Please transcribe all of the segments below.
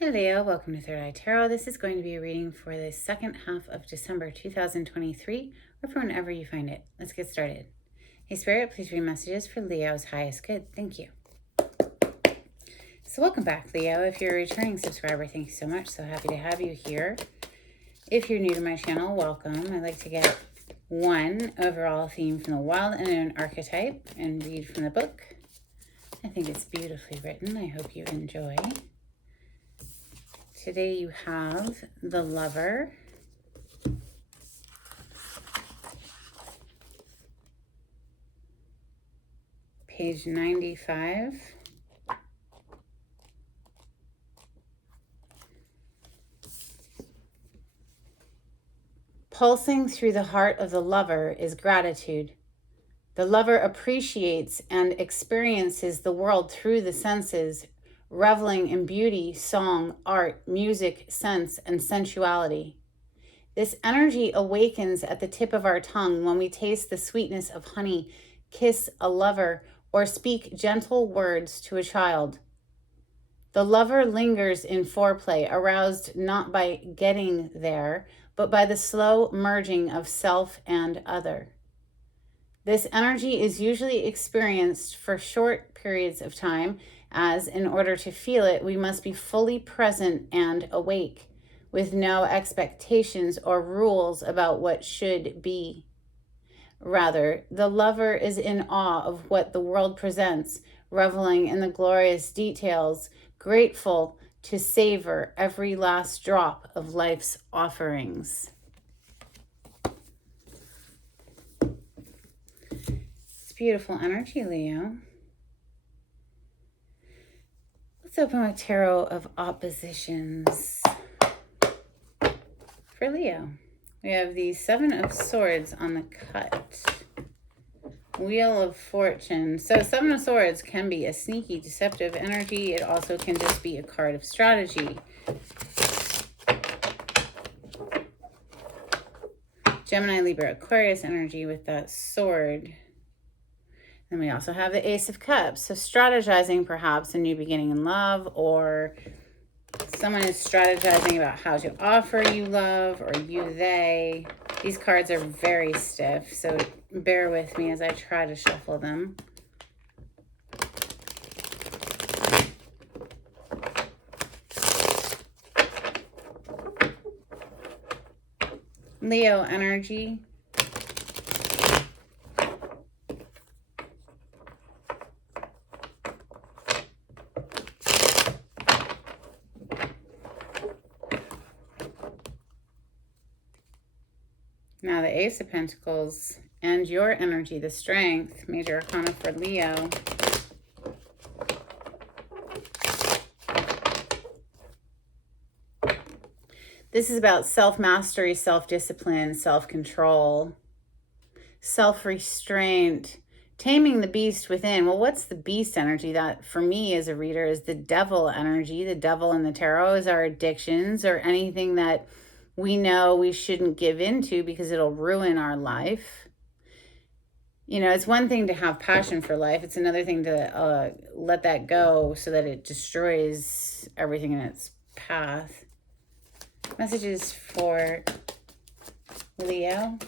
Hi Leo, welcome to Third Eye Tarot. This is going to be a reading for the second half of December 2023, or for whenever you find it. Let's get started. Hey Spirit, please read messages for Leo's highest good. Thank you. So welcome back, Leo. If you're a returning subscriber, thank you so much. So happy to have you here. If you're new to my channel, welcome. I like to get one overall theme from the Wild Unknown archetype and read from the book. I think it's beautifully written. I hope you enjoy. Today you have the Lover, page 95, pulsing through the heart of the Lover is gratitude. The Lover appreciates and experiences the world through the senses, reveling in beauty, song, art, music, sense, and sensuality. This energy awakens at the tip of our tongue when we taste the sweetness of honey, kiss a lover, or speak gentle words to a child. The Lover lingers in foreplay, aroused not by getting there, but by the slow merging of self and other. This energy is usually experienced for short periods of time, as in order to feel it, we must be fully present and awake, with no expectations or rules about what should be. Rather, the Lover is in awe of what the world presents, reveling in the glorious details, grateful to savor every last drop of life's offerings. Beautiful energy, Leo. Let's open with Tarot of Oppositions for Leo. We have the Seven of Swords on the cut. Wheel of Fortune. So Seven of Swords can be a sneaky, deceptive energy. It also can just be a card of strategy. Gemini, Libra, Aquarius energy with that sword. And we also have the Ace of Cups. So strategizing perhaps a new beginning in love, or someone is strategizing about how to offer you love, or you, they. These cards are very stiff, so bear with me as I try to shuffle them. Leo energy. Now the Ace of Pentacles and your energy, the Strength, Major Arcana for Leo. This is about self-mastery, self-discipline, self-control, self-restraint, taming the beast within. Well, what's the beast energy? That for me as a reader is the devil energy. The devil in the tarot is our addictions or anything that we know we shouldn't give into because it'll ruin our life. You know, it's one thing to have passion for life. It's another thing to let that go so that it destroys everything in its path. Messages for Leo.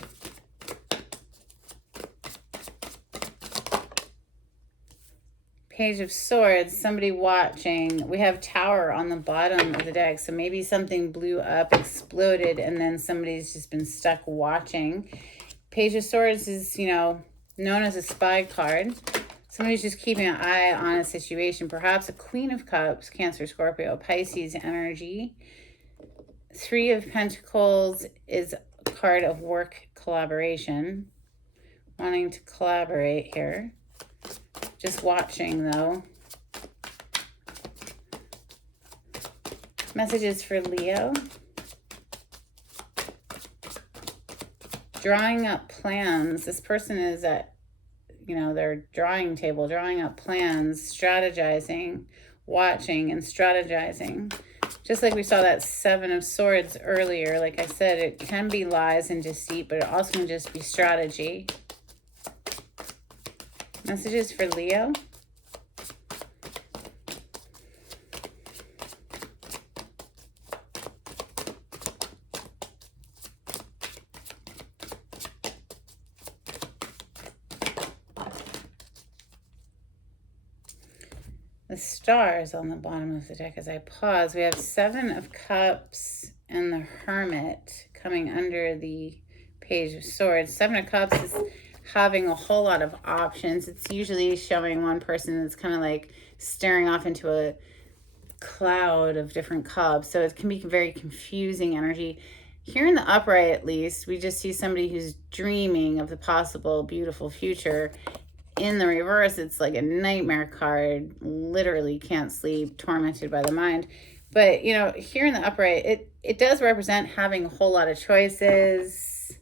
Page of Swords, somebody watching. We have Tower on the bottom of the deck. So maybe something blew up, exploded, and then somebody's just been stuck watching. Page of Swords is, you know, known as a spy card. Somebody's just keeping an eye on a situation. Perhaps a Queen of Cups, Cancer, Scorpio, Pisces energy. Three of Pentacles is a card of work collaboration. Wanting to collaborate here. Just watching, though. Messages for Leo. Drawing up plans. This person is at, you know, their drawing table, drawing up plans, strategizing, watching and strategizing. Just like we saw that Seven of Swords earlier, like I said, it can be lies and deceit, but it also can just be strategy. Messages for Leo. the stars on the bottom of the deck as I pause. We have Seven of Cups and the Hermit coming under the Page of Swords. Seven of Cups is having a whole lot of options. It's usually showing one person that's kind of like staring off into a cloud of different cups. So it can be very confusing energy. Here in the upright, at least, we just see somebody who's dreaming of the possible beautiful future. In the reverse, it's like a nightmare card. Literally can't sleep, tormented by the mind. But, you know, here in the upright, it does represent having a whole lot of choices.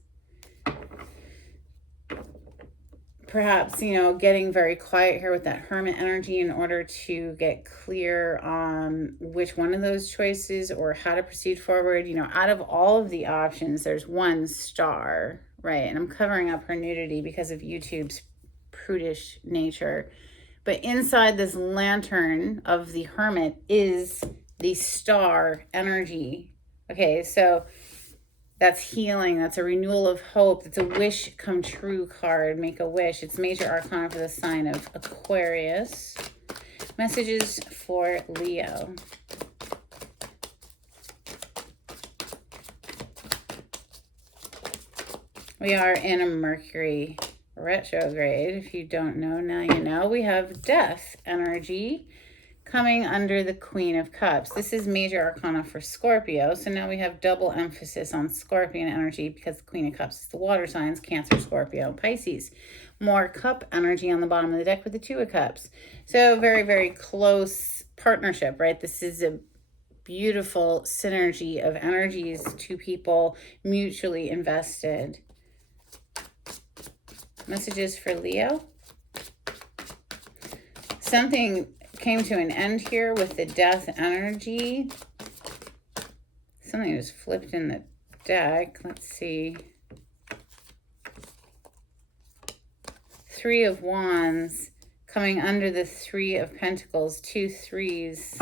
Perhaps, you know, getting very quiet here with that Hermit energy in order to get clear on which one of those choices or how to proceed forward. You know, out of all of the options, there's one star, right? And I'm covering up her nudity because of YouTube's prudish nature. But inside this lantern of the Hermit is the star energy. Okay, so that's healing. That's a renewal of hope. It's a wish come true card. Make a wish. It's major arcana for the sign of Aquarius. Messages for Leo. We are in a Mercury retrograde. If you don't know, now you know. We have death energy coming under the Queen of Cups. This is major arcana for Scorpio. So now we have double emphasis on Scorpion energy because the Queen of Cups is the water signs, Cancer, Scorpio, Pisces. More cup energy on the bottom of the deck with the Two of Cups. So very, very close partnership, right? This is a beautiful synergy of energies, two people mutually invested. Messages for Leo. Something came to an end here with the death energy. Something just flipped in the deck. Let's see. Three of Wands coming under the Three of Pentacles. Two threes.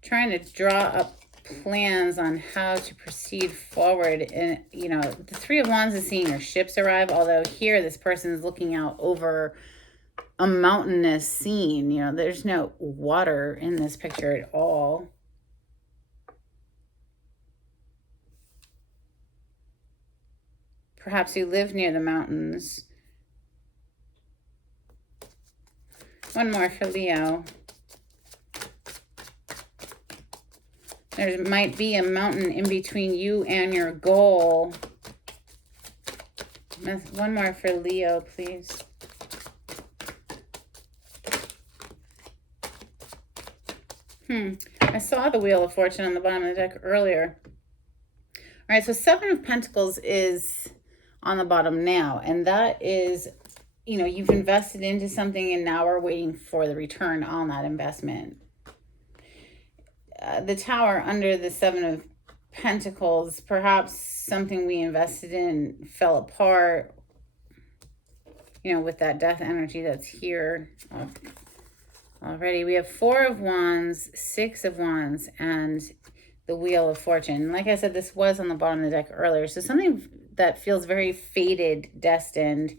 Trying to draw up plans on how to proceed forward. And, you know, the Three of Wands is seeing your ships arrive, although here this person is looking out over a mountainous scene. You know, there's no water in this picture at all. Perhaps you live near the mountains. One more for Leo. There might be a mountain in between you and your goal. One more for Leo, please. I saw the Wheel of Fortune on the bottom of the deck earlier. All right, so Seven of Pentacles is on the bottom now. And that is, you know, you've invested into something and now we're waiting for the return on that investment. The Tower under the Seven of Pentacles, perhaps something we invested in fell apart, you know, with that death energy that's here already. We have Four of Wands, Six of Wands, and the Wheel of Fortune. Like I said, this was on the bottom of the deck earlier. So something that feels very fated, destined.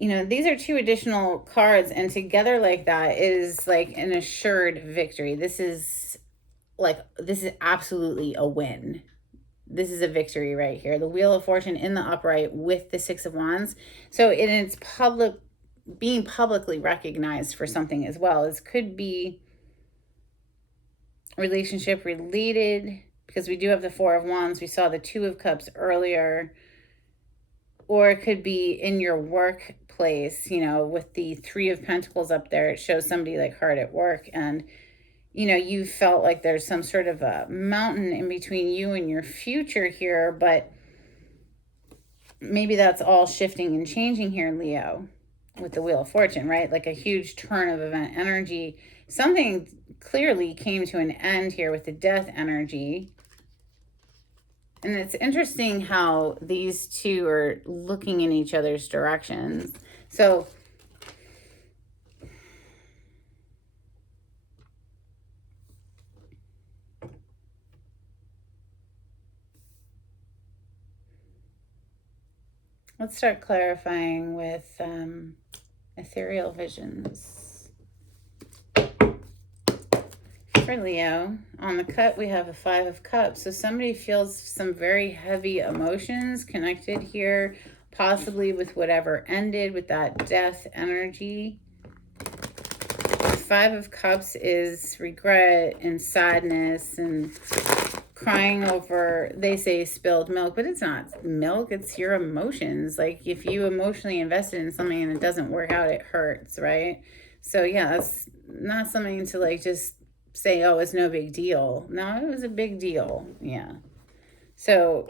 You know, these are two additional cards, and together like that is like an assured victory. This is absolutely a win. This is a victory right here. The Wheel of Fortune in the upright with the Six of Wands. So in its being publicly recognized for something as well. This could be relationship related because we do have the Four of Wands. We saw the Two of Cups earlier. Or it could be in your workplace, you know, with the Three of Pentacles up there. It shows somebody like hard at work and, you know, you felt like there's some sort of a mountain in between you and your future here, but maybe that's all shifting and changing here, Leo, with the Wheel of Fortune, right? Like a huge turn of event energy. Something clearly came to an end here with the death energy. And it's interesting how these two are looking in each other's directions. So Let's start clarifying with ethereal visions. For Leo, on the cut, we have a 5 of Cups. So somebody feels some very heavy emotions connected here, possibly with whatever ended, with that death energy. 5 of Cups is regret and sadness and crying over, they say spilled milk, but it's not milk, it's your emotions. Like if you emotionally invested in something and it doesn't work out, it hurts, right? So yeah, that's not something to like just say, oh, it's no big deal. No, it was a big deal. Yeah. So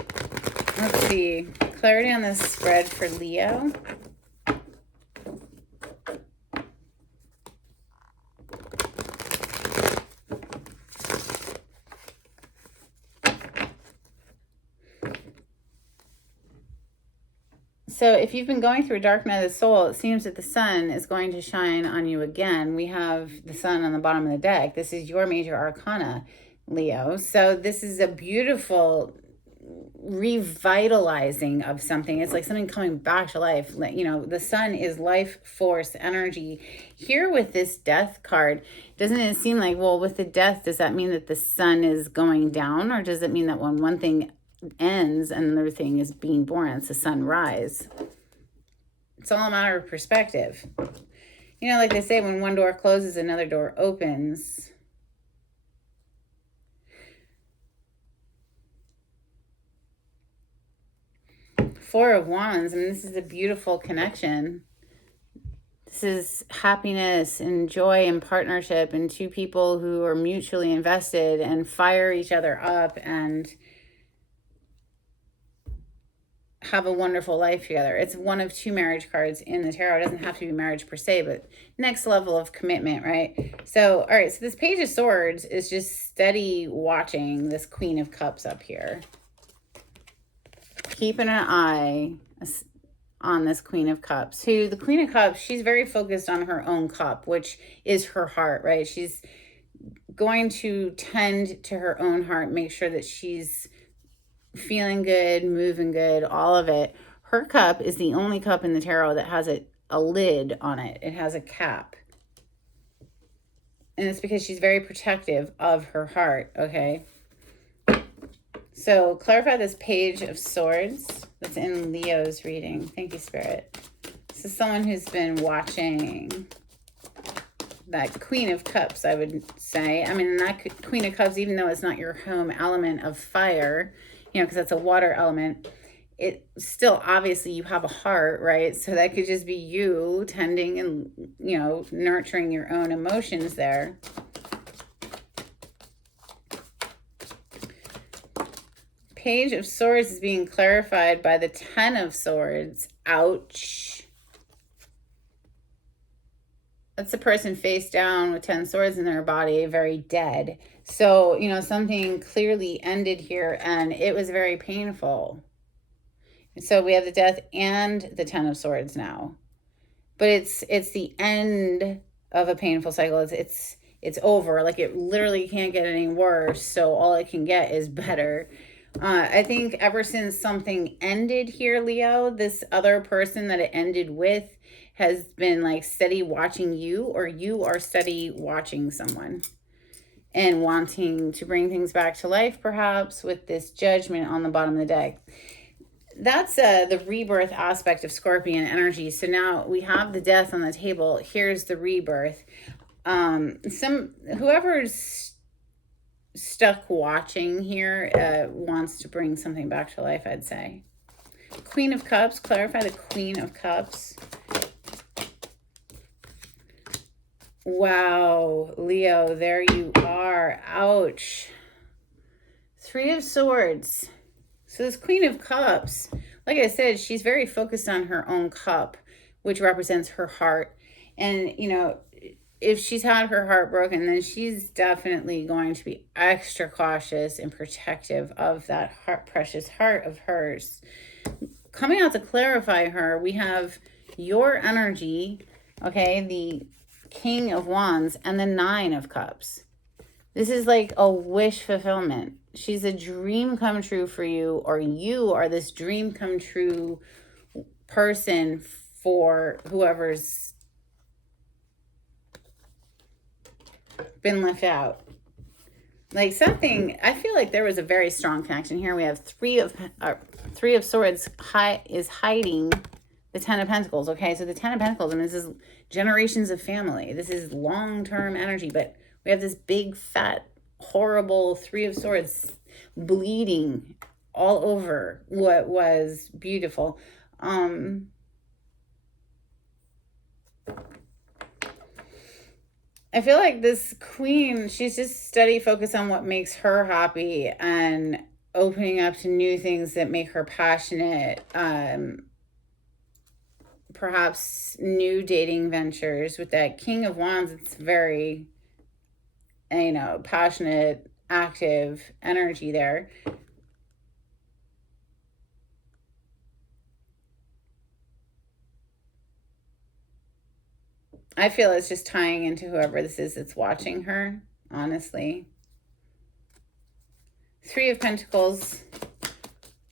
let's see, clarity on this spread for Leo. So if you've been going through a dark night of the soul, it seems that the sun is going to shine on you again. We have the sun on the bottom of the deck. This is your major arcana, Leo. So this is a beautiful revitalizing of something. It's like something coming back to life. You know, the sun is life force energy. Here with this death card, doesn't it seem like, well, with the death, does that mean that the sun is going down? Or does it mean that when one thing ends, another thing is being born? It's a sunrise. It's all a matter of perspective. You know, like they say, when one door closes, another door opens. Four of Wands, I mean, this is a beautiful connection. This is happiness and joy and partnership and two people who are mutually invested and fire each other up and have a wonderful life together. It's one of 2 marriage cards in the tarot. It doesn't have to be marriage per se, but next level of commitment, right? So, all right, so this Page of Swords is just steady watching this Queen of Cups up here. Keeping an eye on this Queen of Cups, who the Queen of Cups, she's very focused on her own cup, which is her heart, right? She's going to tend to her own heart, make sure that she's feeling good, moving good, all of it. Her cup is the only cup in the tarot that has a lid on it. It has a cap. And it's because she's very protective of her heart, okay? So clarify this Page of Swords that's in Leo's reading. Thank you, Spirit. This is someone who's been watching that Queen of Cups, I would say. I mean, that Queen of Cups, even though it's not your home element of fire, you know, because that's a water element, it still, obviously, you have a heart, right? So that could just be you tending and, you know, nurturing your own emotions there. Page of Swords is being clarified by the 10 of Swords. Ouch. That's the person face down with 10 swords in their body, very dead. So, you know, something clearly ended here and it was very painful. So we have the death and the 10 of Swords now. But it's the end of a painful cycle. It's over. Like it literally can't get any worse. So all it can get is better. I think ever since something ended here, Leo, this other person that it ended with has been like steady watching you, or you are steady watching someone and wanting to bring things back to life, perhaps with this Judgment on the bottom of the deck. That's the rebirth aspect of Scorpion energy. So now we have the death on the table. Here's the rebirth. Whoever's stuck watching here wants to bring something back to life, I'd say. Queen of Cups, clarify the Queen of Cups. Wow, Leo, there you are. Ouch. 3 of Swords. So this Queen of Cups, like I said, she's very focused on her own cup, which represents her heart. And, you know, if she's had her heart broken, then she's definitely going to be extra cautious and protective of that heart, precious heart of hers. Coming out to clarify her, we have your energy, okay, the King of Wands and the 9 of Cups. This is like a wish fulfillment. She's a dream come true for you, or you are this dream come true person for whoever's been left out. Like something, I feel like there was a very strong connection here. We have Three of Swords is hiding the Ten of Pentacles. Okay, so the Ten of Pentacles, I mean, this is generations of family. This is long-term energy, but we have this big, fat, horrible Three of Swords bleeding all over what was beautiful. I feel like this queen, she's just steady focused on what makes her happy and opening up to new things that make her passionate. Perhaps new dating ventures. With that King of Wands, it's very, passionate, active energy there. I feel it's just tying into whoever this is that's watching her, honestly. Three of Pentacles.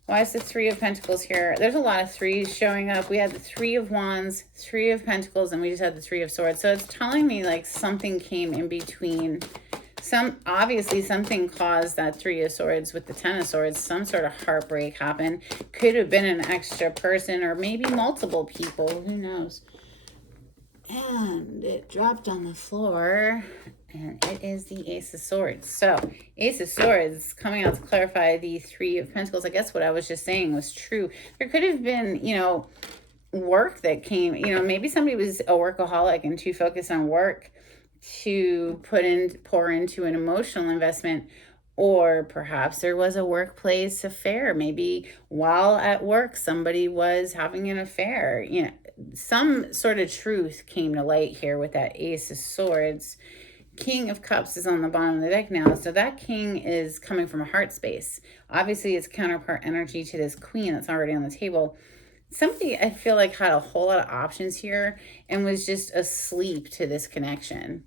Why is the Three of Pentacles here? There's a lot of threes showing up. We had the Three of Wands, Three of Pentacles, and we just had the Three of Swords. So it's telling me like something came in between. Obviously something caused that Three of Swords with the Ten of Swords. Some sort of heartbreak happened. Could have been an extra person or maybe multiple people. Who knows? And it dropped on the floor, and it is the Ace of Swords. So Ace of Swords coming out to clarify the Three of Pentacles. I guess what I was just saying was true. There could have been, work that came, maybe somebody was a workaholic and too focused on work to pour into an emotional investment. Or perhaps there was a workplace affair. Maybe while at work, somebody was having an affair. Some sort of truth came to light here with that Ace of Swords. King of Cups is on the bottom of the deck now. So that king is coming from a heart space. Obviously, it's counterpart energy to this queen that's already on the table. Somebody, I feel like, had a whole lot of options here and was just asleep to this connection.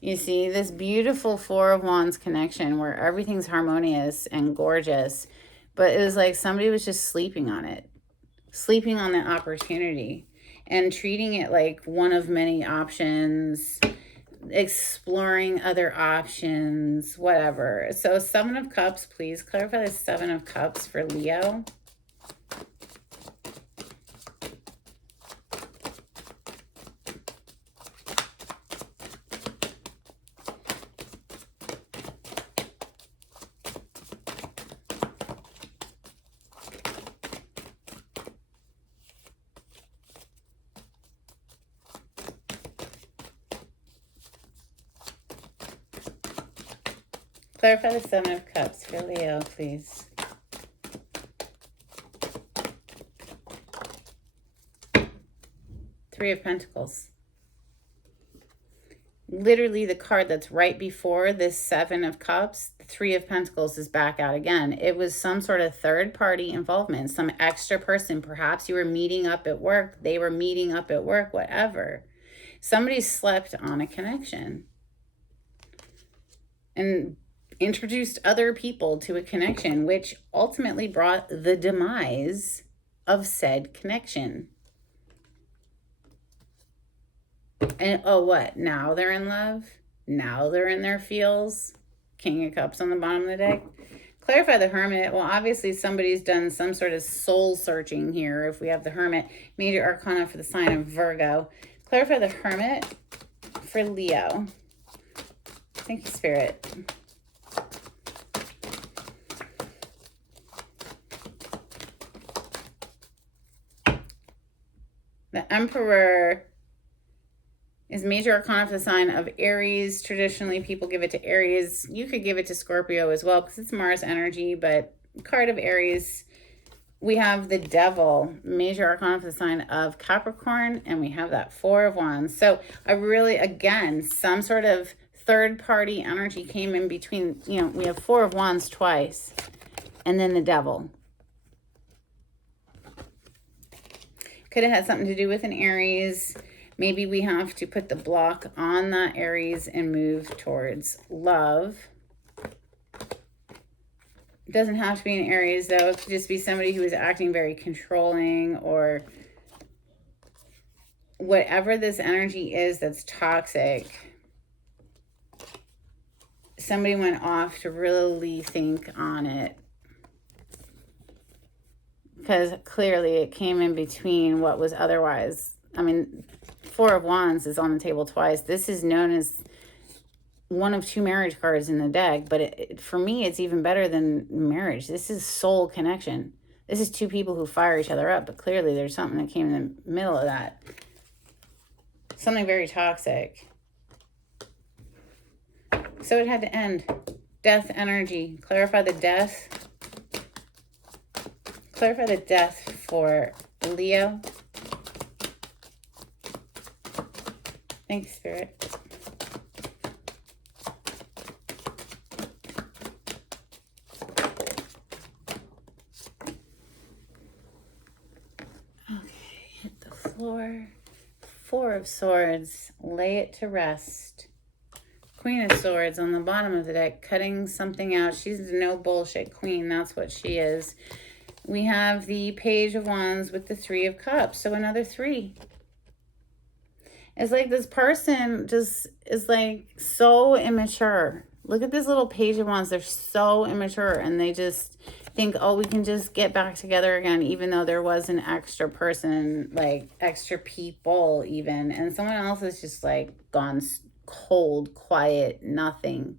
You see this beautiful Four of Wands connection where everything's harmonious and gorgeous, but it was like somebody was just sleeping on it, sleeping on the opportunity and treating it like one of many options, exploring other options, whatever. So Seven of Cups, please clarify the Seven of Cups for Leo. Clarify the Seven of Cups for Leo, please. Three of Pentacles. Literally the card that's right before this Seven of Cups, the Three of Pentacles is back out again. It was some sort of third-party involvement, some extra person. Perhaps you were meeting up at work. They were meeting up at work, whatever. Somebody slept on a connection and introduced other people to a connection, which ultimately brought the demise of said connection. And oh, what? Now they're in love? Now they're in their feels? King of Cups on the bottom of the deck. Clarify the Hermit. Well, obviously somebody's done some sort of soul searching here. If we have the Hermit, major arcana for the sign of Virgo. Clarify the Hermit for Leo. Thank you, Spirit. The Emperor is major arcana for the sign of Aries. Traditionally, people give it to Aries. You could give it to Scorpio as well because it's Mars energy, but card of Aries. We have the Devil, major arcana for the sign of Capricorn, and we have that Four of Wands. So I really, again, some sort of third-party energy came in between. We have Four of Wands twice, and then the Devil. Could have had something to do with an Aries. Maybe we have to put the block on that Aries and move towards love. It doesn't have to be in Aries, though. It could just be somebody who is acting very controlling, or whatever this energy is that's toxic. Somebody went off to really think on it, because clearly it came in between what was otherwise. I mean, Four of Wands is on the table twice. This is known as one of two marriage cards in the deck, but for me, it's even better than marriage. This is soul connection. This is two people who fire each other up, but clearly there's something that came in the middle of that. Something very toxic. So it had to end. Death energy. Clarify the death. Clarify the death for Leo. Thank you, Spirit. Okay, hit the floor. Four of Swords. Lay it to rest. Queen of Swords on the bottom of the deck, cutting something out. She's a no bullshit queen. That's what she is. We have the Page of Wands with the Three of Cups. So another three. It's like this person just is like so immature. Look at this little Page of Wands. They're so immature, and they just think, oh, we can just get back together again, even though there was an extra person, like extra people even. And someone else is just like gone cold, quiet, nothing.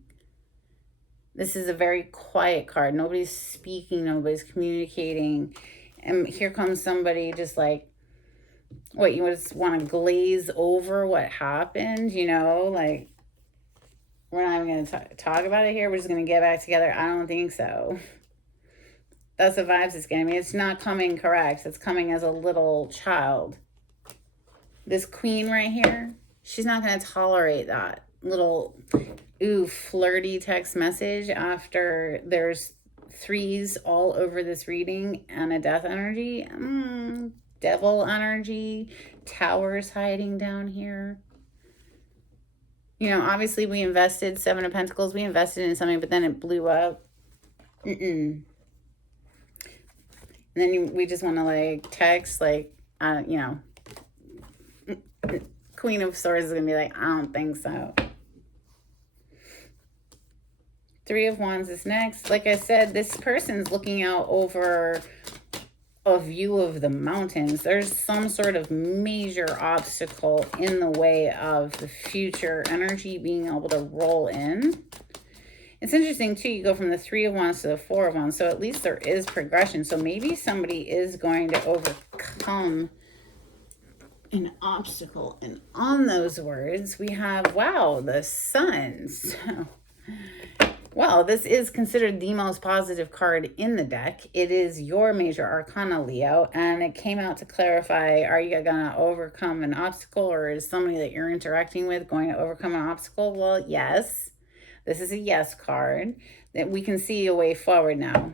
This is a very quiet card. Nobody's speaking, nobody's communicating. And here comes somebody just like, what, you just want to glaze over what happened, you know? Like, we're not even going to talk about it here. We're just going to get back together. I don't think so. That's the vibes it's getting me. It's not coming correct. It's coming as a little child. This queen right here, she's not going to tolerate that little, ooh, flirty text message after there's threes all over this reading and a death energy. Devil energy, towers hiding down here. You know, obviously we invested, Seven of Pentacles, we invested in something, but then it blew up. And then we just want to like text, like, you know, Queen of Swords is going to be like, I don't think so. Three of Wands is next. Like I said, this person's looking out over a view of the mountains. There's some sort of major obstacle in the way of the future energy being able to roll in. It's interesting too, you go from the Three of Wands to the Four of Wands, so at least there is progression. So maybe somebody is going to overcome an obstacle. And on those words, we have, wow, the Sun. So, well, this is considered the most positive card in the deck. It is your major arcana, Leo, and it came out to clarify, are you going to overcome an obstacle, or is somebody that you're interacting with going to overcome an obstacle? Well, yes. This is a yes card, that we can see a way forward now.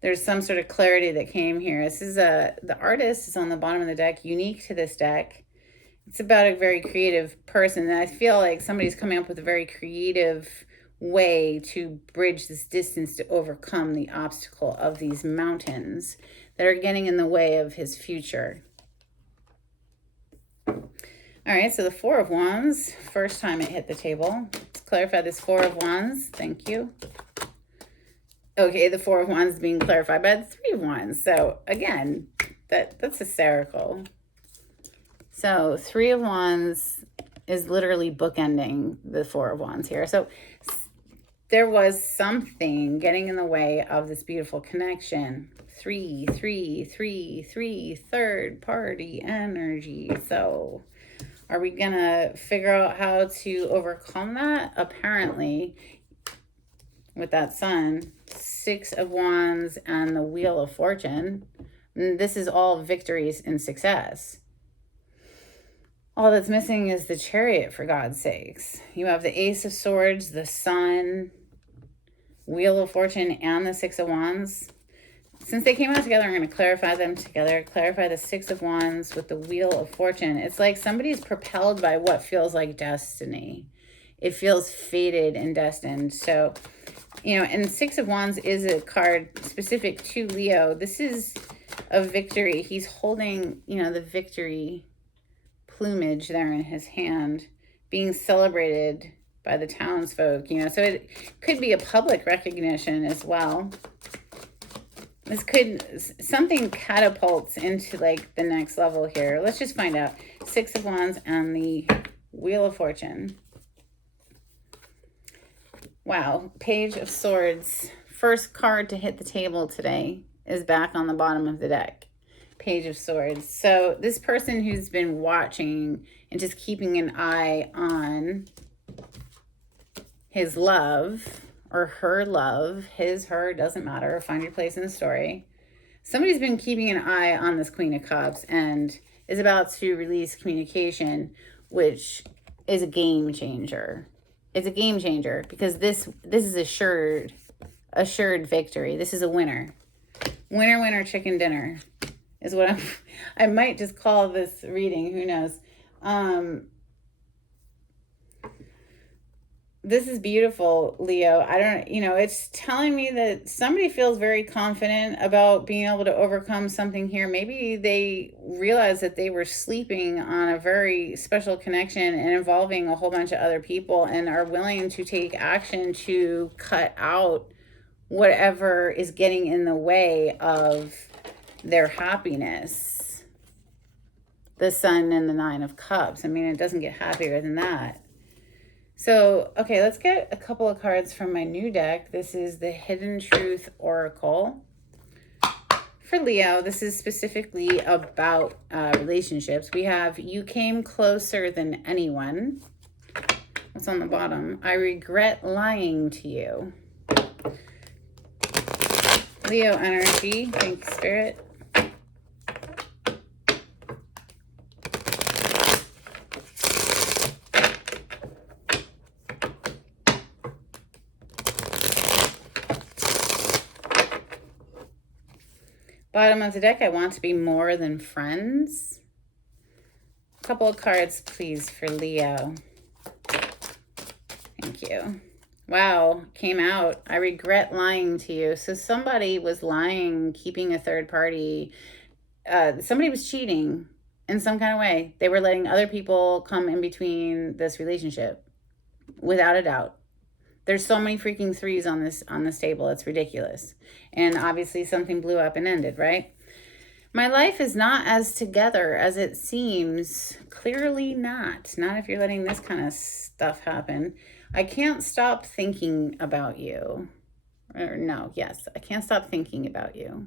There's some sort of clarity that came here. This is the artist is on the bottom of the deck, unique to this deck. It's about a very creative person, and I feel like somebody's coming up with a very creative way to bridge this distance to overcome the obstacle of these mountains that are getting in the way of his future. All right, so the Four of Wands, first time it hit the table. Let's clarify this Four of Wands. Thank you. Okay, the Four of Wands being clarified by the Three of Wands. So again, that's hysterical. So Three of Wands is literally bookending the Four of Wands here. So there was something getting in the way of this beautiful connection. Three, third party energy. So are we going to figure out how to overcome that? Apparently, with that Sun, Six of Wands and the Wheel of Fortune, this is all victories and success. All that's missing is the Chariot, for God's sakes. You have the Ace of Swords, the Sun, Wheel of Fortune, and the Six of Wands. Since they came out together, I'm going to clarify them together. Clarify the Six of Wands with the Wheel of Fortune. It's like somebody's propelled by what feels like destiny. It feels fated and destined. So you know, and Six of Wands is a card specific to Leo. This is a victory. He's holding, you know, the victory plumage there in his hand, being celebrated by the townsfolk, you know. So it could be a public recognition as well. This could, something catapults into like the next level here. Let's just find out. Six of Wands and the Wheel of Fortune. Wow, Page of Swords. First card to hit the table today is back on the bottom of the deck. Page of Swords. So this person who's been watching and just keeping an eye on his love or her love, his, her, doesn't matter, find your place in the story. Somebody's been keeping an eye on this Queen of Cups and is about to release communication, which is a game changer. It's a game changer because this is assured victory. This is a winner. Winner, winner, chicken dinner is what I might just call this reading. Who knows? This is beautiful, Leo. I don't, you know, it's telling me that somebody feels very confident about being able to overcome something here. Maybe they realized that they were sleeping on a very special connection and involving a whole bunch of other people and are willing to take action to cut out whatever is getting in the way of their happiness. The Sun and the Nine of Cups. I mean, it doesn't get happier than that. So, okay, let's get a couple of cards from my new deck. This is the Hidden Truth Oracle. For Leo, this is specifically about relationships. We have, you came closer than anyone. What's on the bottom? I regret lying to you. Leo energy, thank you, Spirit. Bottom of the deck, I want to be more than friends. A couple of cards, please, for Leo. Thank you. Wow, came out. I regret lying to you. So somebody was lying, keeping a third party. Somebody was cheating in some kind of way. They were letting other people come in between this relationship, without a doubt. There's so many freaking threes on this table. It's ridiculous. And obviously something blew up and ended, right? My life is not as together as it seems. Clearly not. Not if you're letting this kind of stuff happen. I can't stop thinking about you. Or no, yes, I can't stop thinking about you.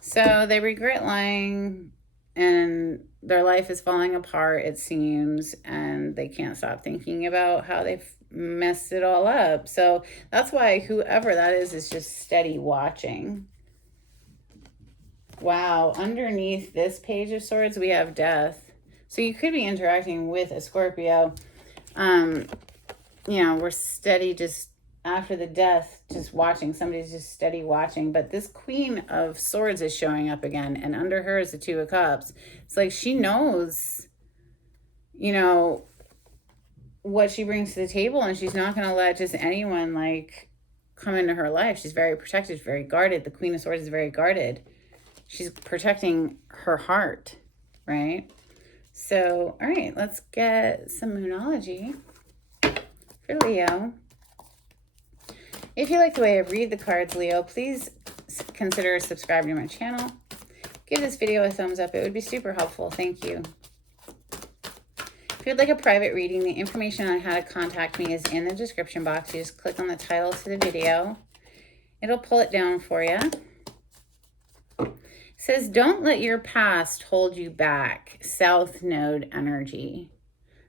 So they regret lying and their life is falling apart, it seems, and they can't stop thinking about how they've messed it all up. So that's why whoever that is just steady watching. Wow, underneath this Page of Swords, we have death. So you could be interacting with a Scorpio. You know, we're steady just after the death, just watching. Somebody's just steady watching. But this Queen of Swords is showing up again, and under her is the Two of Cups. It's like she knows, you know, what she brings to the table, and she's not going to let just anyone like come into her life. She's very protected, very guarded. The Queen of Swords is very guarded. She's protecting her heart, right? So, all right, let's get some Moonology for Leo. If you like the way I read the cards, Leo, please consider subscribing to my channel. Give this video a thumbs up. It would be super helpful. Thank you. If you'd like a private reading, the information on how to contact me is in the description box. You just click on the title to the video. It'll pull it down for you. It says, don't let your past hold you back. South Node energy.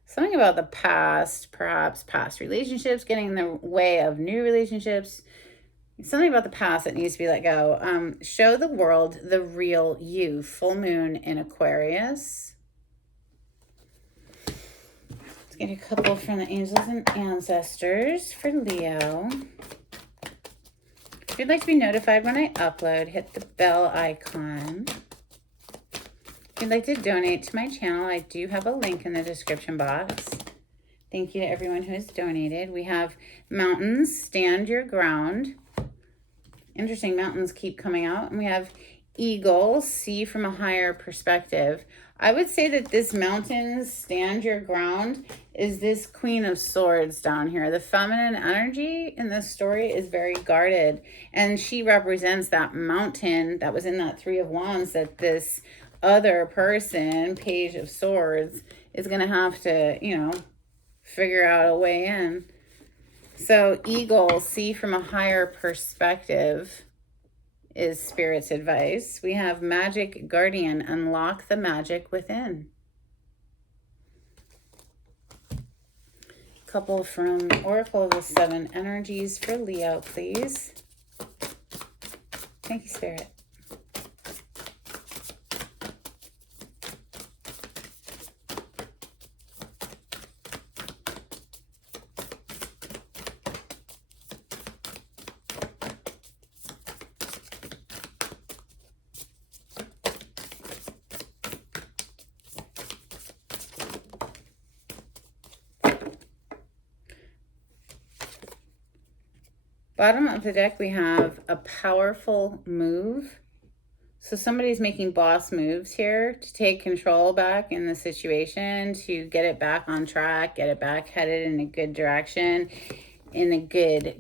Something about the past, perhaps past relationships, getting in the way of new relationships. Something about the past that needs to be let go. Show the world the real you. Full moon in Aquarius. Let's get a couple from the angels and ancestors for Leo. If you'd like to be notified when I upload, hit the bell icon. If you'd like to donate to my channel, I do have a link in the description box. Thank you to everyone who has donated. We have mountains, stand your ground. Interesting, mountains keep coming out. And we have eagle, see from a higher perspective. I would say that this mountains, stand your ground, is this Queen of Swords down here. The feminine energy in this story is very guarded. And she represents that mountain that was in that Three of Wands that this other person, Page of Swords, is going to have to, you know, figure out a way in. So eagle, see from a higher perspective, is Spirit's advice. We have magic guardian, unlock the magic within. Couple from Oracle of the Seven Energies for Leo, please. Thank you, Spirit. Bottom of the deck, we have a powerful move. So somebody's making boss moves here to take control back in the situation, to get it back on track, get it back headed in a good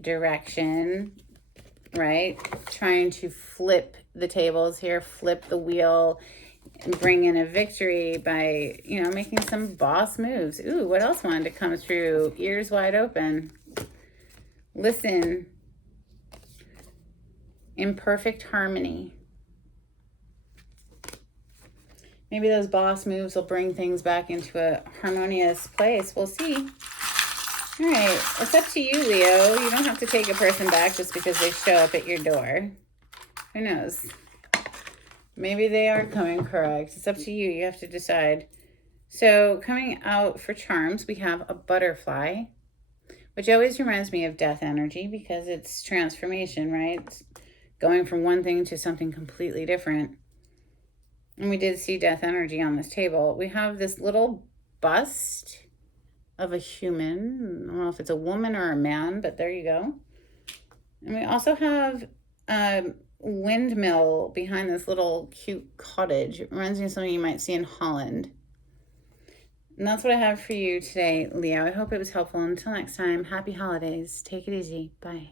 direction, right? Trying to flip the tables here, flip the wheel, and bring in a victory by, you know, making some boss moves. Ooh, what else wanted to come through? Ears wide open. Listen. In perfect harmony. Maybe those boss moves will bring things back into a harmonious place. We'll see. All right, it's up to you, Leo. You don't have to take a person back just because they show up at your door. Who knows? Maybe they are coming correct. It's up to you. You have to decide. So coming out for charms, we have a butterfly, which always reminds me of death energy because it's transformation, right? It's going from one thing to something completely different. And we did see death energy on this table. We have this little bust of a human. I don't know if it's a woman or a man, but there you go. And we also have a windmill behind this little cute cottage. It reminds me of something you might see in Holland. And that's what I have for you today, Leo. I hope it was helpful. Until next time, happy holidays. Take it easy. Bye.